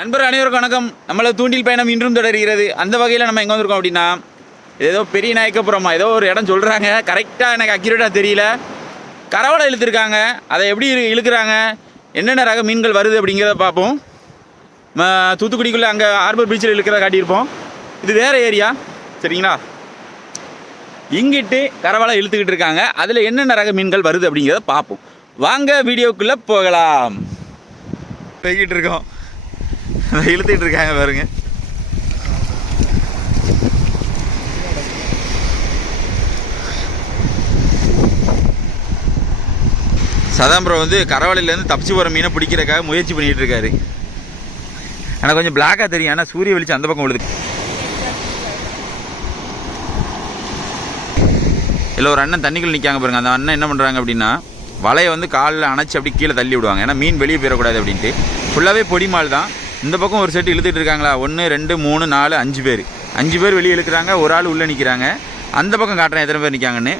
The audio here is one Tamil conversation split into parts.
நண்பர் அனைவருக்கும் வணக்கம். நம்மள தூண்டில் பயணம் இன்றும் தொடர்கிறது. அந்த வகையில் நம்ம எங்கே வந்திருக்கோம் அப்படின்னா, ஏதோ பெரிய நாயக்கப்புறமா ஏதோ ஒரு இடம் சொல்கிறாங்க. கரெக்டாக எனக்கு அக்யூரேட்டாக தெரியல. கரவலை இழுத்துருக்காங்க. அதை எப்படி இழுக்கிறாங்க, என்னென்ன ரக மீன்கள் வருது அப்படிங்கிறத பார்ப்போம். தூத்துக்குடிக்குள்ளே அங்கே ஹார்பர் பீச்சில் இழுக்கிறத காட்டியிருப்போம். இது வேறு ஏரியா, சரிங்களா? இங்கிட்டு கரவலை இழுத்துக்கிட்டு இருக்காங்க. அதில் என்னென்ன ரக மீன்கள் வருது அப்படிங்கிறத பார்ப்போம். வாங்க வீடியோக்குள்ளே போகலாம். போய்கிட்டு இருக்கோம், இழுத்துட்டு இருக்காங்க பாருங்க. சதாம்பரம் வந்து கரவலையிலேருந்து தப்பிச்சு போகிற மீனை பிடிக்கிறதுக்காக முயற்சி பண்ணிகிட்டு இருக்காரு. ஆனால் கொஞ்சம் பிளாக்காக தெரியும், ஆனால் சூரிய வெளிச்சம் அந்த பக்கம் விழுது. இல்லை ஒரு அண்ணன் தண்ணிக்குள்ள நிற்காங்க பாருங்க. அந்த அண்ணன் என்ன பண்ணுறாங்க அப்படின்னா, வலையை வந்து காலில் அணைச்சி அப்படி கீழே தள்ளி விடுவாங்க. ஏன்னா மீன் வெளியே போயிடக்கூடாது அப்படின்ட்டு. ஃபுல்லாகவே பொடிமால் தான். இந்த பக்கம் ஒரு செட்டு இழுத்துட்டு இருக்காங்களா, 1 2 3 4 5 பேர். 5 பேர் வெளியே இழுக்கிறாங்க, ஒரு ஆள் உள்ளே நிற்கிறாங்க. அந்த பக்கம் காட்டுறேன் எத்தனை பேர் நிற்காங்கன்னு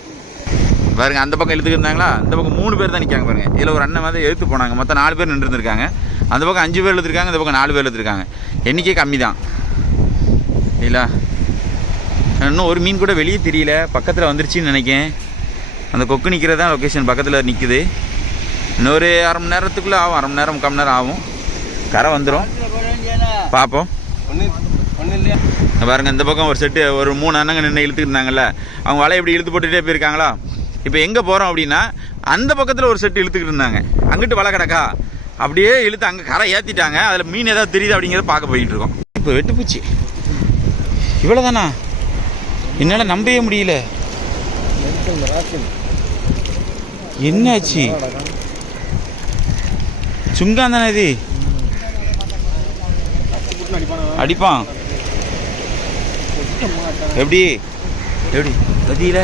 பாருங்க. அந்த பக்கம் இழுத்துட்டு இருந்தாங்களா, அந்த பக்கம் 3 பேர் தான் நிற்காங்க பாருங்க. இதில் ஒரு அண்ணன் வந்து எடுத்து போனாங்க. மொத்தம் 4 பேர் நின்றுருந்துருக்காங்க. அந்த பக்கம் 5 பேர் இழுத்துருக்காங்க, இந்த பக்கம் 4 பேர் இழுத்துருக்காங்க. எண்ணிக்கை கம்மி தான் இல்லைங்களா? இன்னும் ஒரு மீன் கூட வெளியே தெரியல, பக்கத்தில் வந்துருச்சுன்னு நினைக்கேன். அந்த கொக்கு நிற்கிறது தான் லொக்கேஷன் பக்கத்தில் நிற்குது. இன்னொரு அரை மணி நேரத்துக்குள்ளே ஆகும், அரை மணி நேரம் 3/4 மணி நேரம் ஆகும். கரை வந்துடும், பார்ப்போம். பாருங்க இந்த பக்கம் ஒரு செட்டு ஒரு 3 அண்ணங்க நின்று இழுத்துட்டு இருந்தாங்கல்ல, அவங்க வலை எப்படி இழுத்து போட்டுகிட்டே போயிருக்காங்களா. இப்போ எங்கே போகிறோம் அப்படின்னா, அந்த பக்கத்தில் ஒரு செட்டு இழுத்துக்கிட்டு இருந்தாங்க. அங்கிட்டு வலை கிடக்கா, அப்படியே இழுத்து அங்கே கரை ஏற்றிட்டாங்க. அதில் மீன் ஏதாவது தெரியுது அப்படிங்கிறத பார்க்க போயிட்டு இருக்கோம். இப்போ வெட்டுப்பூச்சி இவ்வளோதானா, என்னால் நம்பவே முடியல. என்னாச்சு? சுங்கான் தானே இது? அடிப்பான் எப்படி எப்படி கத்தியில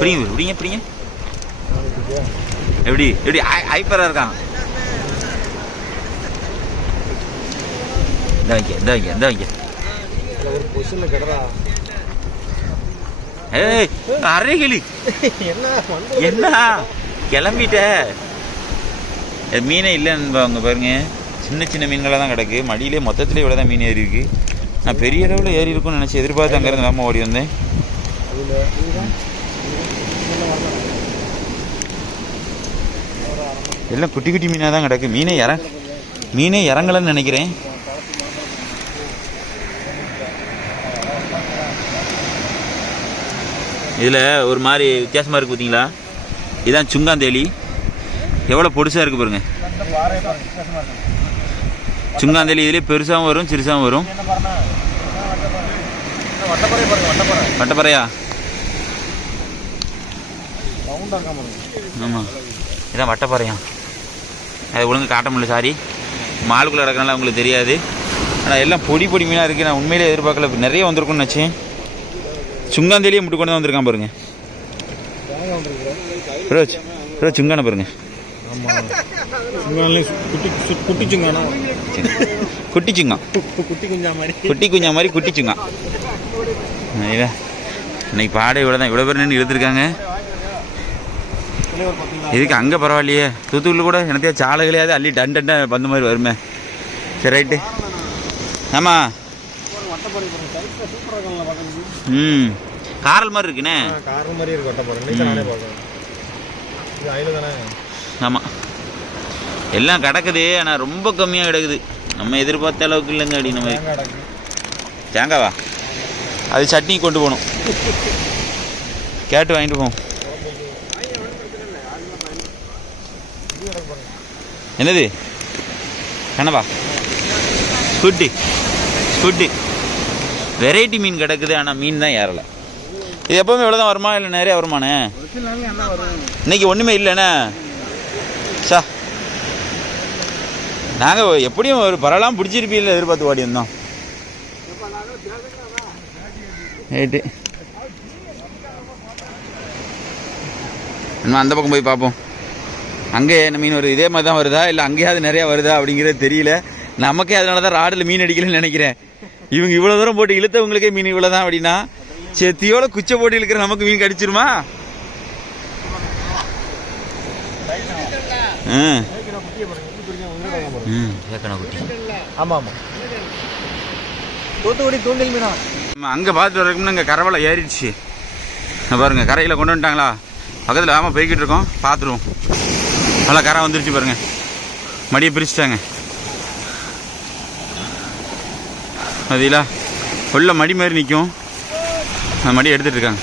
புரியுங்க புரியுங்க. எப்படி எப்படி ஹைப்பரா இருக்கான். இந்த வைக்க அரைகளி என்ன கிளம்பிட்ட. மீனே இல்லைன்னு அவங்க பாருங்க. சின்ன சின்ன மீன்களாக தான் கிடக்கு. மடியிலே மொத்தத்திலே இவ்வளோ தான் மீன் ஏறி இருக்கு. நான் பெரிய அளவில் ஏறி இருக்கும்னு நினச்சி எதிர்பார்த்து அங்கேருந்து வேகமாக ஓடி வந்தேன். எல்லாம் குட்டி குட்டி மீனாக தான் கிடக்கு. மீனே இறங்கலன்னு நினைக்கிறேன். இதில் ஒரு மாதிரி வித்தியாசமாக இருக்குது பார்த்தீங்களா? இதுதான் சுங்காந்தேலி. எவ்வளோ பொடுசாக இருக்குது பாருங்க. சுங்காந்தேலி இதிலே பெருசாகவும் வரும், சிறுசாகவும் வரும். வட்டப்பறையா? ஆமாம், இதான் வட்டப்பறையா. அது ஒழுங்கு காட்ட முடியல, சாரி. மாலுக்குள்ளே கிடக்கனால அவங்களுக்கு தெரியாது. ஆனால் எல்லாம் பொடி பொடி மீனாக இருக்குது. நான் உண்மையிலே எதிர்பார்க்கல, நிறைய வந்திருக்குன்னு நினச்சேன். சுங்காந்தேலியே முட்டு கொண்டு தான் வந்திருக்கான் பாருங்க. சுங்கான பாருங்க. குட்டி குஞ்சா மாதிரி குட்டி சுங்கா. இன்னைக்கு பாடை இவ்வளோ தான், இவ்வளோ பேர் நின்று இழுத்துருக்காங்க. இதுக்கு அங்கே பரவாயில்லையே, தூத்துக்குள்ள கூட எனத்தையா சாலைகளையாவது அள்ளி டண்டா பந்த மாதிரி வருமே. சரி ரைட்டு. ஆமாம், காரல் மாதிரி இருக்குண்ணே. ஆமாம், எல்லாம் கிடக்குது. ஆனால் ரொம்ப கம்மியாக கிடக்குது. நம்ம எதிர்பார்த்த அளவுக்கு இல்லைங்க. அப்படின்ன மாதிரி தேங்காவா, அது சட்னி கொண்டு போகணும். கேட்டு வாங்கிட்டு போவோம். என்னது கனவா? ஸ்குட்டு வெரைட்டி மீன் கிடக்குது. ஆனால் மீன் தான் ஏறலை. இது எப்போவுமே இவ்வளோ தான் வருமா, இல்லை நிறையா வருமானே? இன்னைக்கு ஒன்றுமே இல்லைண்ணே. சா, நாங்கள் எப்படியும் ஒரு பரவலாம் பிடிச்சிருப்பீங்கள எதிர்பார்த்து ஓடி வந்தோம். ரைட்டு, நம்ம அந்த பக்கம் போய் பார்ப்போம். அங்கே என்ன மீன் வருது? இதே மாதிரி தான் வருதா, இல்லை அங்கேயாவது நிறையா வருதா அப்படிங்கிறது தெரியல நமக்கே. அதனால தான் ராடில் மீன் அடிக்கலன்னு நினைக்கிறேன். இவங்க இவ்வளோ தூரம் போட்டு இழுத்தவங்களுக்கே மீன் இவ்வளோ தான் அப்படின்னா, செத்தியோட குச்சை போட்டு இழுக்கிற நமக்கு மீன் கடிச்சிருமா? ஏக்கனா குட்டி. ஆமாம் ஆமாம், தூத்துக்குடி தூண்டில் மீனா. நம்ம அங்கே பார்த்துட்டு வரக்குன்னு இங்கே கரவலை ஏறிடுச்சு பாருங்க. கரையில் கொண்டு வந்துட்டாங்களா, பக்கத்தில் ஆமாம் போய்கிட்டு இருக்கோம், பார்த்துருவோம். நல்லா கரை வந்துருச்சு பாருங்க, மடியை பிரிச்சுட்டாங்க. அதில் உள்ள மடி மாதிரி நிற்கும், அந்த மடியை எடுத்துகிட்டு இருக்காங்க.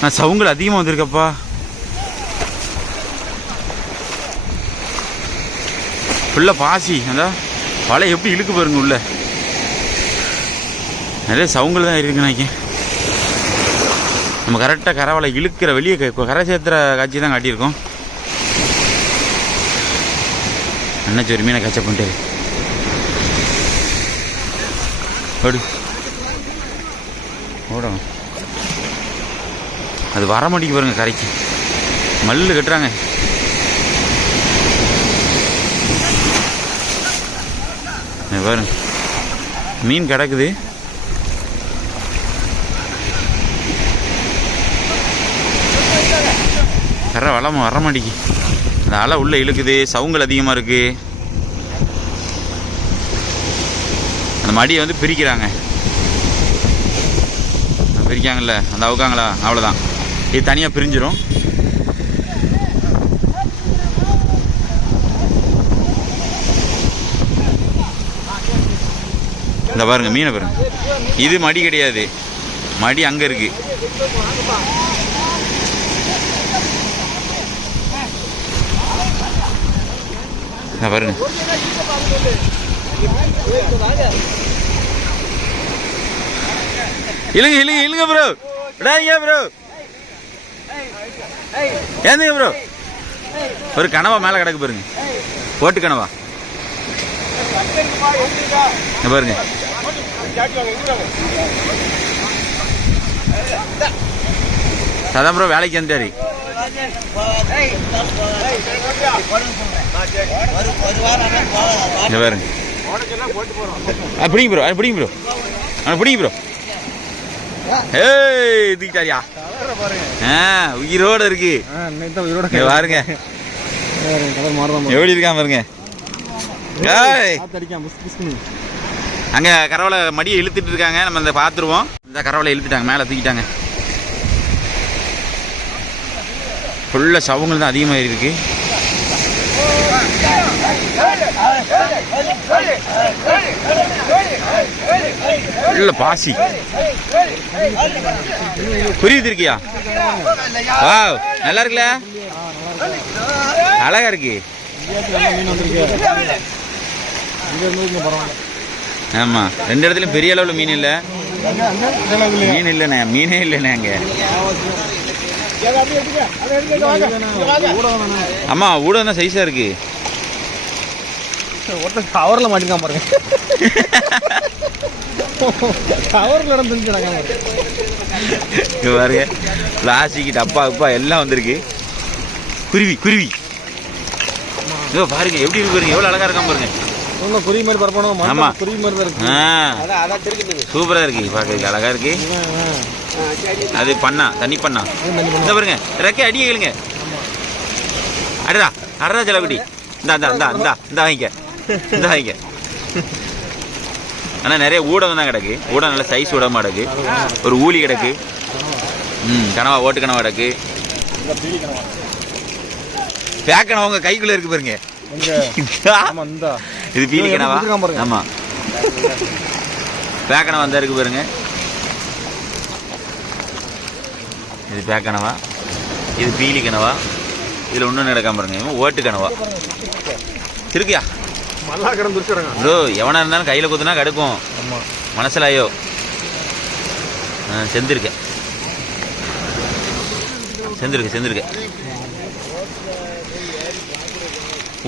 நான் சவுங்கள் அதிகமாக வந்திருக்கப்பா. ஃபுல்லாக பாசி, அந்த வலை எப்படி இழுக்கு பாருங்க. உள்ள நிறைய சவுங்கள் தான் இருக்குன்னு நினைக்கிறேன். நம்ம கரெக்டாக கரை வலை இழுக்கிற வெளியே கரை சேர்த்துற காட்சி தான் காட்டியிருக்கோம். அண்ணாச்சி ஒரு மீனை கேட்சப் பண்ணிட்டாரு. ஓடு ஓடும், அது வர மாட்டேங்க பாருங்க. கரைக்கு மல்லு கட்டுறாங்க. பாருங்க மீன் கிடக்குது. கரை வளம் வர மாட்டேங்கி, அந்த அலை உள்ளே இழுக்குது, சவுங்கள் அதிகமாக இருக்குது. அந்த மடியை வந்து பிரிக்கிறாங்க. பிரிக்காங்கல்ல, அந்த அவுக்காங்களா, அவ்வளோதான். இது தனியாக பிரிஞ்சிடும். இந்த பாருங்க மீனை பாருங்க. இது மடி கிடையாது, மடி அங்கே இருக்கு. பாருங்க இழுங்க இழுங்க இழுங்க ப்ரோ, விடாதீங்க ப்ரோ, ஏந்துங்க ப்ரோ. ஒரு கனவா மேலே கிடக்கு பாருங்க, போட்டு கனவா பாருங்க. அதான் ப்ரோ வேலைக்கு வந்துட்டாரு. பாருங்க பிடிங்க ப்ரோ, பிடிங்க ப்ரோ, பிடிங்க ப்ரோ. ஏய் தூக்கிட்டாரியா, உயிரோட இருக்கு பாருங்க. எப்படி இருக்கான் பாருங்க. அங்க கரவலை மடியை இழுத்துட்டு இருக்காங்க, நம்ம இந்த பார்த்துருவோம். இந்த கரவலை இழுத்துட்டாங்க, மேலே தூக்கிட்டாங்க. ஃபுல்லாக சவுங்கள் தான் அதிகமாக இருக்கு. உள்ள பாசி புரியுது இருக்கியா? வா நல்லா இருக்குல்ல, அழகா இருக்கு. ஆமா, ரெண்டு இடத்துலயும் பெரிய அளவுல மீன் இல்ல, மீன் இல்லைண்ணே, மீனே இல்லைண்ணே அங்க. ஆமா ஊடம் தான் சைஸா இருக்கு. கவர்ல மாட்டிருக்கான் பாருங்க, கவர்ல பாருங்க. பிளாஸ்டிக் டப்பா அப்பா எல்லாம் வந்திருக்கு. குருவி குருவி பாருங்க எப்படி இருக்கு பாருங்க, எவ்வளவு அழகா இருக்கான் பாருங்க. குருவி மாதிரி பரப்பணும். ஆமா குருவி மாதிரி இருக்கு, சூப்பரா இருக்கு, பாக்குறதுக்கு அழகா இருக்கு. அது பண்ணா தண்ணி பண்ணா இந்த பாருங்க, ரெக்கை அடியே கேளுங்க. அடடா அடடா ஜலகுடி, இந்தா இந்தா இந்தா இந்தா இந்த வாங்கிக்க, இந்த வாங்கிக்க. ஆனால் நிறைய ஊடம் தான் கிடக்கு, ஊடம் நல்ல சைஸ் ஊடமாக கிடக்கு. ஒரு ஊலி கிடக்கு, கனவா ஓட்டு கனவா கிடக்கு. பேக்கனவா உங்க கைக்குள்ள இருக்கு பாருங்க. இது பீலி கனவா. ஆமா பேக்கனவா வந்தா இருக்கு பாருங்க. இது பேக்கனவா, இது பீலி கனவா. இதில் ஒன்றும் நடக்காம பாருங்க, ஓட்டு கனவா இருக்குயா. ப்ரோ எவனா இருந்தாலும் கையில் குத்துனா கடுக்கும், மனசிலாயோ செந்திருக்க செந்திருக்க செந்திருக்க.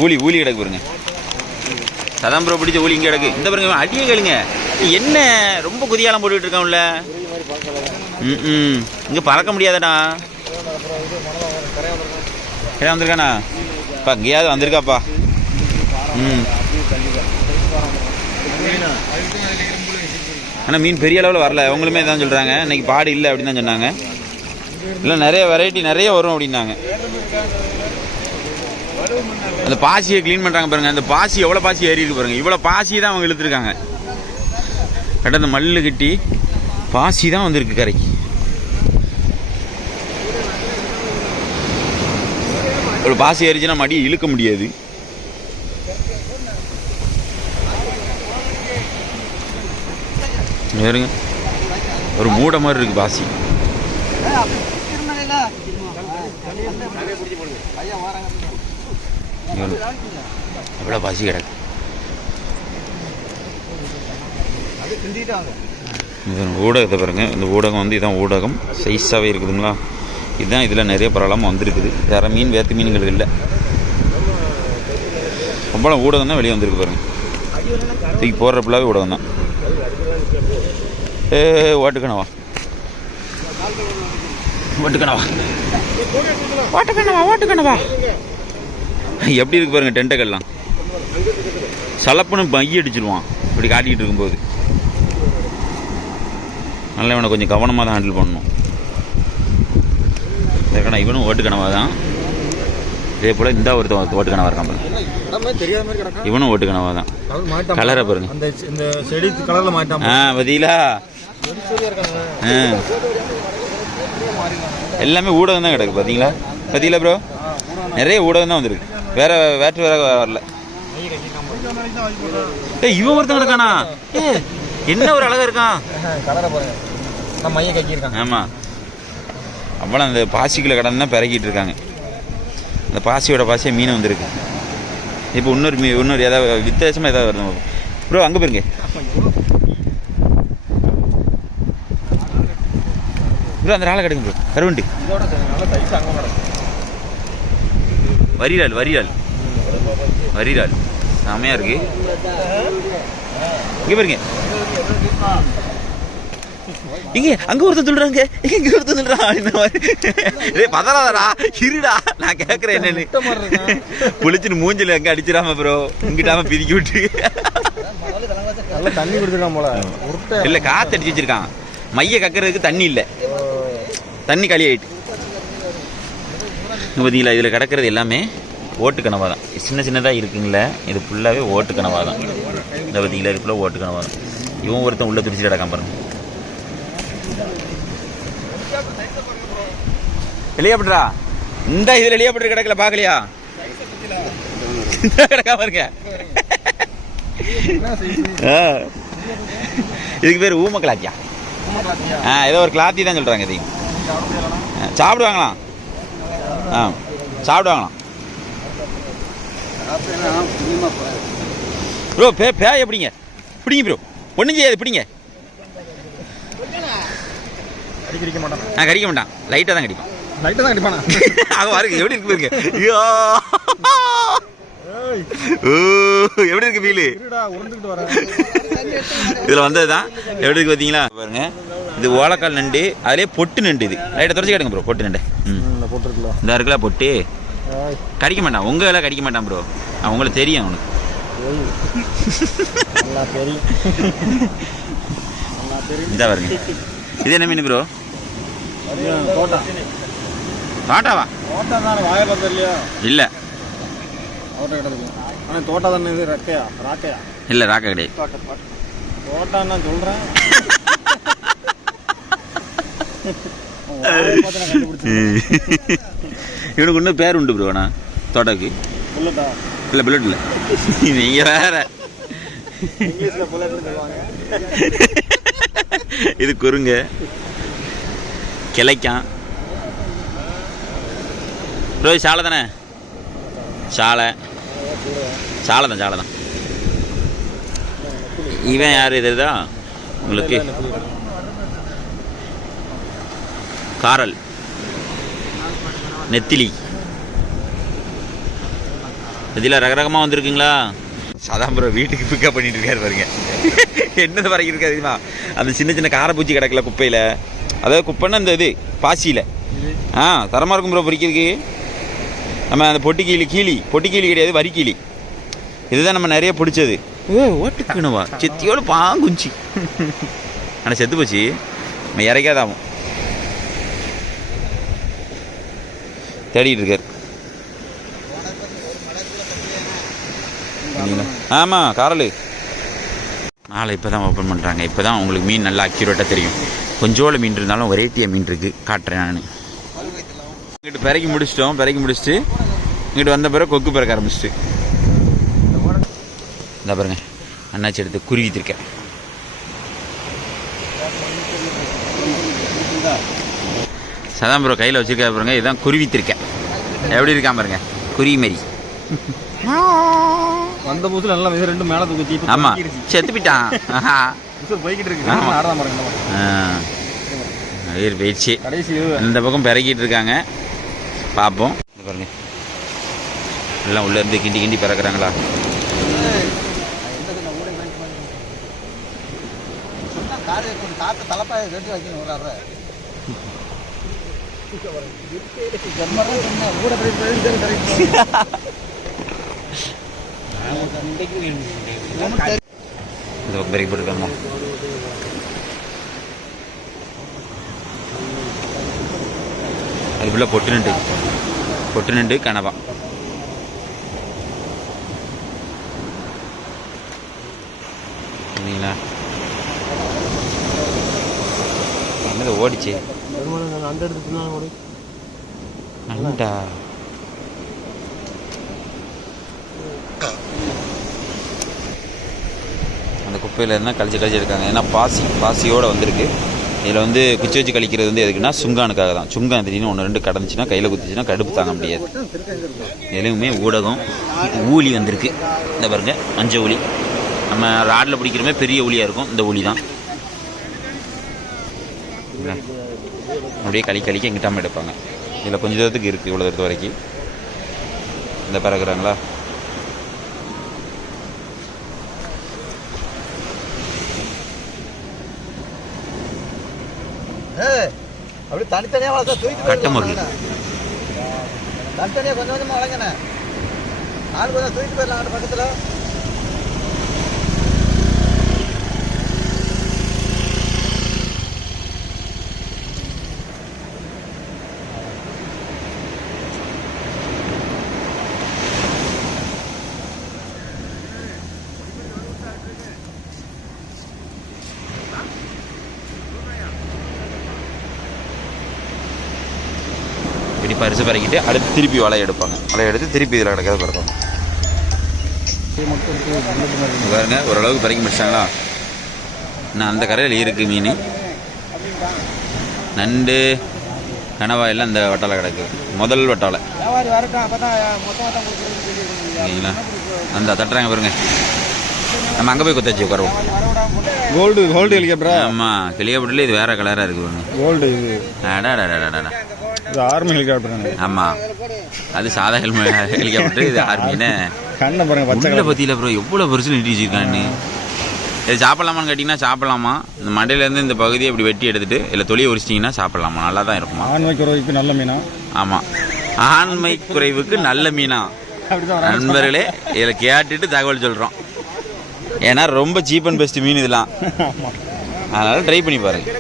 ஊலி ஊலி கிடக்கு பாருங்க. சதாம் ப்ரோ பிடிச்ச ஊலி இங்கே கிடக்கு. இந்த பாருங்க அடியே கேளுங்க, என்ன ரொம்ப குதியாலம் போட்டுக்கிட்டு இருக்கான்ல. இங்கே பறக்க முடியாதடா. கரையா வந்திருக்கானா பா, இங்கேயாவது வந்திருக்காப்பா. ஆனால் மீன் பெரிய அளவில் வரல, அவங்களுமே தான் சொல்கிறாங்க. இன்னைக்கு பாடு இல்லை அப்படின்னு தான் சொன்னாங்க. இல்லை நிறைய வெரைட்டி நிறைய வரும் அப்படின்னாங்க. அந்த பாசியை க்ளீன் பண்ணுறாங்க பாருங்கள். அந்த பாசி எவ்வளோ பாசி ஏறி இருக்கு பாருங்கள். இவ்வளோ பாசி தான் அவங்க இழுத்துருக்காங்க. கரெக்டாக அந்த மல்லு கட்டி பாசி தான் வந்துருக்கு கரைக்கு. ஒரு பாசி ஏறிச்சுன்னா மடியை இழுக்க முடியாது. ஏறுங்க, ஒரு மூடை மாதிரி இருக்கு பாசி. எவ்வளோ பாசி கிடக்கு. இது ஊடகத்தை பாருங்க. இந்த ஊடகம் வந்து இதான் ஊடகம், சைஸாகவே இருக்குதுங்களா. இதுதான் இதில் நிறைய பரவலாமல் வந்திருக்குது. வேறு மீன் வேற்று மீன்கள் இல்லை. அவ்வளோ ஊடகம் தான் வெளியே வந்திருக்கு பாருங்க. தூக்கி போடுற ஃபுல்லாகவே ஊடகம் தான். ஓட்டுக்கணவா ஓட்டுக்கணவா ஓட்டுக்கணவா ஓட்டுக்கணவா எப்படி இருக்கு பாருங்க. டென்டக்கெல்லாம் சலப்புன்னு மைய அடிச்சிருவான் இப்படி காட்டிக்கிட்டு இருக்கும்போது. நல்லா இவனை கொஞ்சம் கவனமாக தான் ஹேண்டில் பண்ணணும். ஏற்கனவே இவனும் ஓட்டுக்கணவா தான். இதே போல் இந்த ஒருத்தன் ஓட்டுக்கணவா இருக்கான் பாருங்க. இவனும் ஓட்டுக்கணவா தான். கலரை பாருங்க. பதிலா எல்லாமே ஊடகம் தான் கிடக்கு. பார்த்தீங்களா பார்த்தீங்களா ப்ரோ, நிறைய ஊடகம் தான் வந்துருக்கு. வேற்று வேற வரல. இவன் ஒருத்தன் கிடக்கானா? என்ன ஒரு அழகா இருக்கான். ஆமா, அவ்வளோ அந்த பாசிக்குள்ள கடந்து தான் பிறக்கிட்டு இருக்காங்க. அந்த பாசியோட பாசியாக மீன் வந்துருக்கு. இப்போ இன்னொரு ஏதாவது வித்தியாசமாக ஏதாவது வருது ப்ரோ. அங்கே போயிருங்க ப்ரோ. அந்த ராளை கிடைக்கும் ப்ரோ. கருவண்டு வரிரால் வரிரால் வரிரால் செமையாக இருக்கு. இங்கே பாருங்க. இங்கே அங்கே ஒருத்தன் சொல்கிறாங்க, இங்கே ஒருத்தன் சொல்கிறான். இந்த மாதிரி பதறாதடா, இருடா நான் கேட்குறேன் என்னன்னு. புளிச்சுன்னு மூஞ்சில் எங்கே அடிச்சிடாம ப்ரோ, இங்கிட்டாம பிதிக்கி விட்டு தண்ணி குடிச்சிருக்கான் போல. இல்லை, காற்று அடிச்சு வச்சிருக்கான். மைய கக்கிறதுக்கு தண்ணி இல்லை, தண்ணி காலி ஆகிட்டு. பார்த்தீங்களா, இதில் கிடக்கிறது எல்லாமே ஓட்டுக்கணவா தான். சின்ன சின்னதாக இருக்குங்களே, இது ஃபுல்லாகவே ஓட்டுக்கணவா தான். இந்த பார்த்தீங்களா, இது ஃபுல்லாக ஓட்டுக்கணவா தான். இவன் ஒருத்தன் உள்ள துடிச்சு கிடக்கான் பாருங்க. வெளியப்பட்டுறா இந்த இதில் வெளியப்பட்டு கிடக்கல, பார்க்கலையா? கிடக்கா பாருங்க. இதுக்கு பேர் ஊம கிளாத்தியா? ஏதோ ஒரு கிளாத்தி தான் சொல்கிறாங்க. இது சாப்பிடுவாங்களாம். சாப்பிடுவாங்களாம் ப்ரோ. பேய் எப்படிங்க பிடிங்க ப்ரோ? ஒன்றும் செய்யாது, பிடிங்க. கடிக்க மாட்டான், லைட்டாக தான் கடிப்பான். லைட்டாக தான் கடிப்பானா? அது பாருங்க எப்படி இருக்கு பாருங்க. ஐயோ எப்படி இருக்கு ஃபீலு? இதில் வந்தது தான் எப்படி இருக்கு பார்த்தீங்களா பாருங்க. இது ஓலக்கால் நண்டு, அதிலே பொட்டு நண்டு. இது லைட்டாக தொடச்சி கிடங்க ப்ரோ. பொட்டு நண்டு இந்த இருக்குல்ல பொட்டு. கடிக்க மாட்டான், உங்களை கடிக்க மாட்டான் ப்ரோ. உங்களுக்கு தெரியும் அவனுக்கு. இதா பாருங்க. இது என்ன மீன் ப்ரோ? தோட்டாவா? இல்லை இல்லை, ராக்கா கிடையாது. இவனுக்கு இன்னும் பேர் உண்டு ப்ரோ. ஆனால் தோட்டாக்கு இல்லை, புல்லட் இல்லை. நீங்கள் வேற. இது குறுங்க, கிளைக்கான் ப்ரோ. சாலை தானே? சாலை தான். இவன் யார்? இதுதான் உங்களுக்கு காரல், நெத்திலி. இதில் ரகரகமாக வந்துருக்குங்களா? சாதாரண ப்ரோ வீட்டுக்கு பிக்கப் பண்ணிட்டு இருக்காரு பாருங்க. என்னது வரைக்கும் இருக்காது தெரியுமா? அந்த சின்ன சின்ன காரப்பூச்சி கிடக்கல குப்பையில், அதாவது குப்பைன்னா அந்த இது பாசியில். தரமாக இருக்கும் ப்ரோ பொறிக்கிறதுக்கு. நம்ம அந்த பொட்டி கீழி கிடையாது, வரி கீழி. இதுதான் நம்ம நிறைய பிடிச்சது. ஓட்டுக்கணுவா செத்தியோடு பாங்குஞ்சி. ஆனால் செத்து போச்சு, நம்ம இறக்காதாவும் தேடிட்டு இருக்காரு. ஆமாம் காரல் நாளை இப்போ தான் ஓப்பன் பண்ணுறாங்க. இப்போ தான் உங்களுக்கு மீன் நல்லா அக்யூரேட்டாக தெரியும். கொஞ்சோட மீன் இருந்தாலும் வெரைட்டியாக மீன் இருக்குது, காட்டுறேன் நான். இங்கிட்டு பிறக்கி முடிச்சிட்டோம். பிறக்கி முடிச்சுட்டு இங்கிட்டு வந்த பிறகு கொக்கு பிறக்க ஆரம்பிச்சிட்டு இந்த பாருங்க அண்ணாச்சி எடுத்து குருவித்திருக்கேன். சதான் ப்ரோ கையில் வச்சுருக்கா பாருங்க. இதுதான் குருவித்திருக்கேன். எப்படி இருக்கான் பாருங்க, குருவி மாரி. வந்த புதுசுல நல்லா ரெண்டு மேலே தூக்கி. ஆமாம் செத்து போயிட்டான். போய்கிட்டு இருக்கு. ஆடாம போயிடுச்சு. இந்த பக்கம் பிறக்கிட்டு இருக்காங்க, பார்ப்போம். பாருங்க எல்லாம் உள்ள இருந்து கிண்டி கிண்டி பிறக்கிறாங்களா. பிரேக் போட்டுருக்காங்க. அதுக்குள்ள பொட்டு நண்டு கனவா. சரிங்களா, என்னது ஓடிச்சு நண்டா. அந்த குப்பையில் இருந்தால் கழிச்சு எடுக்காங்க. ஏன்னா பாசியோடு வந்திருக்கு. இதில் வந்து குச்சி வச்சு கழிக்கிறது வந்து எதுக்குன்னா சுங்கானுக்காக தான். சுங்கான் திடீர்னு 1-2 கடந்துச்சுன்னா கையில் குத்திச்சுன்னா கடுப்பு தாங்க முடியாது. எதுவுமே ஊடகம் ஊழி வந்திருக்கு. இந்த பாருங்க மஞ்சள் ஊழி. நம்ம ராடில் பிடிக்கிறோமே பெரிய ஊழியாக இருக்கும், இந்த ஊழி தான். அப்படியே கழிக்க எங்கிட்டாமல் எடுப்பாங்க. இதில் கொஞ்சம் தூரத்துக்கு இருக்குது, இவ்வளோ தூரத்து வரைக்கும். இந்த பறக்குறாங்களா. அப்படி தனித்தனியாக வளர்த்தா தூக்கிட்டு கட்டமுறை தனித்தனியாக கொஞ்சம் கொஞ்சமாக வளங்கண்ணே. ஆள் கொஞ்சம் தூக்கிட்டு போயிடலாம் அங்கே பக்கத்தில். பரிசு பறக்கிட்டு அடுத்து திருப்பி வலையை எடுப்பாங்க. வலையை எடுத்து திருப்பி இதில் கிடக்காது பிறக்கும். பாருங்க ஓரளவுக்கு பறக்கி முடிச்சிட்டாங்களா. இன்னும் அந்த கரையில் இருக்குது மீன். நண்டு கனவா எல்லாம் இந்த வட்டால கிடக்கு. முதல் வட்டால சரிங்களா. அந்த தட்டுறாங்க பாருங்க. நம்ம அங்கே போய் குத்தாச்சு உட்காருவோம். கோல்டு ஹெலிகாப்டரா. ஆமாம் ஹெலிகாப்டர்ல இது வேற கலராக இருக்குது பாருங்க. கோல்டு இது. அடாடாடாடா ஆர்மி ஹெலிகாப்டர். ஆமாம் அது சாதா ஹெலிகாப்டர். இது ஆர்மின்னு கண்ணை பாருங்க. பச்சை பற்றியில் அப்புறம் எவ்வளோ பெருசு நிறுத்தி வச்சுருக்கான்னு. இது சாப்பிட்லாமான்னு கேட்டிங்கன்னா சாப்பிட்லாமா. இந்த மண்டையிலேருந்து இந்த பகுதியை இப்படி வெட்டி எடுத்துகிட்டு இல்லை தொலியை உரிச்சிட்டிங்கன்னா சாப்பிட்லாமா. நல்லா தான் இருக்குமா. ஆண்மை குறைவுக்கு நல்ல மீனா. ஆமாம் ஆண்மை குறைவுக்கு நல்ல மீனா. நண்பர்களே இதில் கேட்டுட்டு தகவல் சொல்கிறோம். ஏன்னா ரொம்ப சீப் அண்ட் பெஸ்ட் மீன் இதெல்லாம். அதனால் ட்ரை பண்ணி பாருங்க.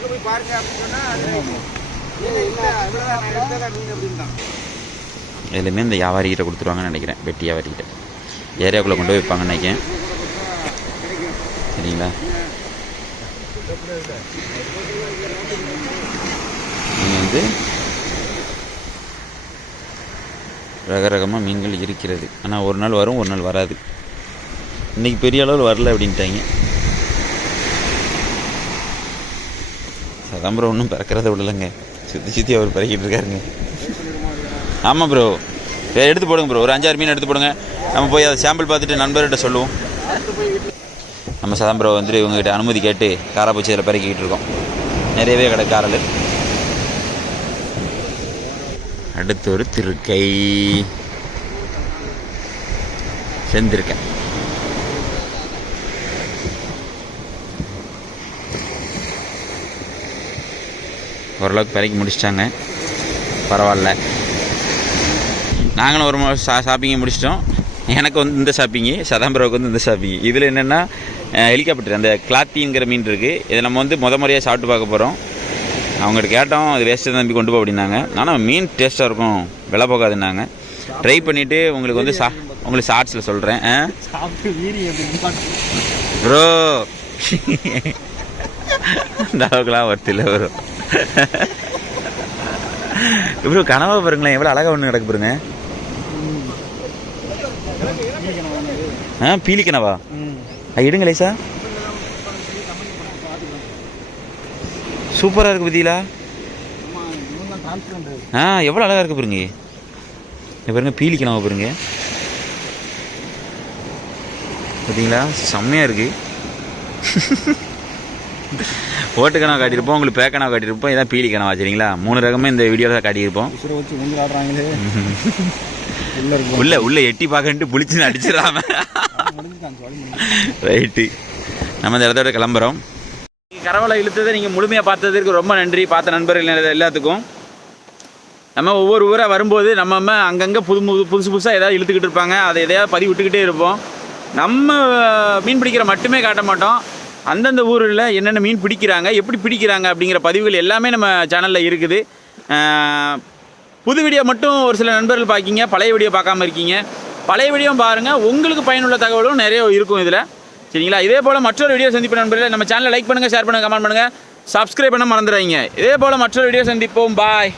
எதுவுமே இந்த வியாபாரிகிட்ட கொடுத்துருவாங்கன்னு நினைக்கிறேன். வெட்டி வியாபாரிகிட்ட ஏரியாவுக்குள்ளே கொண்டு போய் வைப்பாங்கன்னு நினைக்கிறேன். சரிங்களா. நீங்கள் வந்து ரகரகமாக மீன்கள் இருக்கிறது. ஆனால் ஒரு நாள் வரும், ஒரு நாள் வராது. இன்றைக்கி பெரிய அளவில் வரல அப்படின்ட்டாங்க. சதாம் ப்ரோ ஒன்றும் பிறக்கிறத விடலைங்க. சுற்றி அவர் பிறக்கிட்டு இருக்காருங்க. ஆமாம் ப்ரோ எடுத்து போடுங்க ப்ரோ. ஒரு 5-6 மீன் எடுத்து போடுங்க. நம்ம போய் அதை சாம்பிள் பார்த்துட்டு நண்பர்கிட்ட சொல்லுவோம். நம்ம சதாம் ப்ரோ வந்துட்டு இவங்ககிட்ட அனுமதி கேட்டு காராப்பூச்சி இதில் பிறக்கிக்கிட்டு இருக்கோம். நிறையவே கிடக்கு காரல். அடுத்து ஒரு திருக்கை செஞ்சிருக்கேன். ஓரளவுக்கு பிறக்கி முடிச்சிட்டாங்க, பரவாயில்ல. நாங்களும் ஒரு ஷாப்பிங்கை முடிச்சிட்டோம். எனக்கு வந்து இந்த ஷாப்பிங்கு, சதாம்பரவுக்கு வந்து இந்த ஷாப்பிங்கு. இதில் என்னென்னா ஹெலிகாப்டர் அந்த கிளாத்திங்கிற மீன் இருக்குது. இதை நம்ம வந்து முறையாக சாப்பிட்டு பார்க்க போகிறோம். அவங்ககிட்ட கேட்டோம், அது வேஸ்ட்டு தான் நம்பி கொண்டு போ அப்படின்னாங்க. ஆனால் மீன் டேஸ்ட்டாக இருக்கும், விலை போகாதுன்னாங்க. ட்ரை பண்ணிவிட்டு உங்களுக்கு வந்து உங்களுக்கு ஷார்ட்ஸில் சொல்கிறேன். சாப்பிட்டு வீரி ப்ரோ இந்த அளவுக்குலாம் ஒருத்தர் இல்லை ப்ரோ. ப்ரோ கனவா பாருங்களேன், எவ்வளோ அழகாக ஒன்று கிடக்கு பாருங்க. பீலி கனவா எடுங்களே சார், சூப்பராக இருக்குது பத்தியிலா. எவ்வளோ அழகாக இருக்குது பாருங்க. பாருங்க பீலி கனவா பாருங்க, பார்த்தீங்களா செம்மையாக இருக்குது. ஓட்டு கனவா காட்டியிருப்போம், உங்களுக்கு பேக்கனவா காட்டியிருப்போம், இதான் பீலி கனவா. சரிங்களா, 3 ரகமே இந்த வீடியோவில் தான் காட்டியிருப்போம். உள்ள எட்டி பார்க்கன்ட்டு புளிச்சுன்னு அடிச்சிடறாம. ரைட்டு, நம்ம இந்த இடத்தோட கிளம்புறோம். கரவலை இழுத்ததை நீங்கள் முழுமையாக பார்த்ததுக்கு ரொம்ப நன்றி. பார்த்த நண்பர்கள் எல்லாத்துக்கும். நம்ம ஒவ்வொரு ஊராக வரும்போது நம்ம அங்கங்கே புதுசு புதுசாக ஏதாவது இழுத்துக்கிட்டு இருப்பாங்க, அதை எதையாவது பதிவு விட்டுக்கிட்டே இருப்போம். நம்ம மீன் பிடிக்கிற மட்டுமே காட்ட மாட்டோம், அந்தந்த ஊரில் என்னென்ன மீன் பிடிக்கிறாங்க, எப்படி பிடிக்கிறாங்க அப்படிங்கிற பதிவுகள் எல்லாமே நம்ம சேனலில் இருக்குது. புது வீடியோ மட்டும் ஒரு சில நண்பர்கள் பார்க்கிங்க, பழைய வீடியோ பார்க்காம இருக்கீங்க. பழைய வீடியோ பாருங்கள், உங்களுக்கு பயனுள்ள தகவலும் நிறைய இருக்கும் இதில். சரிங்களா, இதே போல் மற்றொரு வீடியோ சந்திப்பு நண்பர்களே. நம்ம சேனலை லைக் பண்ணுங்கள், ஷேர் பண்ணுங்கள், கமெண்ட் பண்ணுங்கள், சப்ஸ்கிரைப் பண்ண மறந்துடாதீங்க. இதே போல் மற்றொரு வீடியோ சந்திப்போம். பாய்.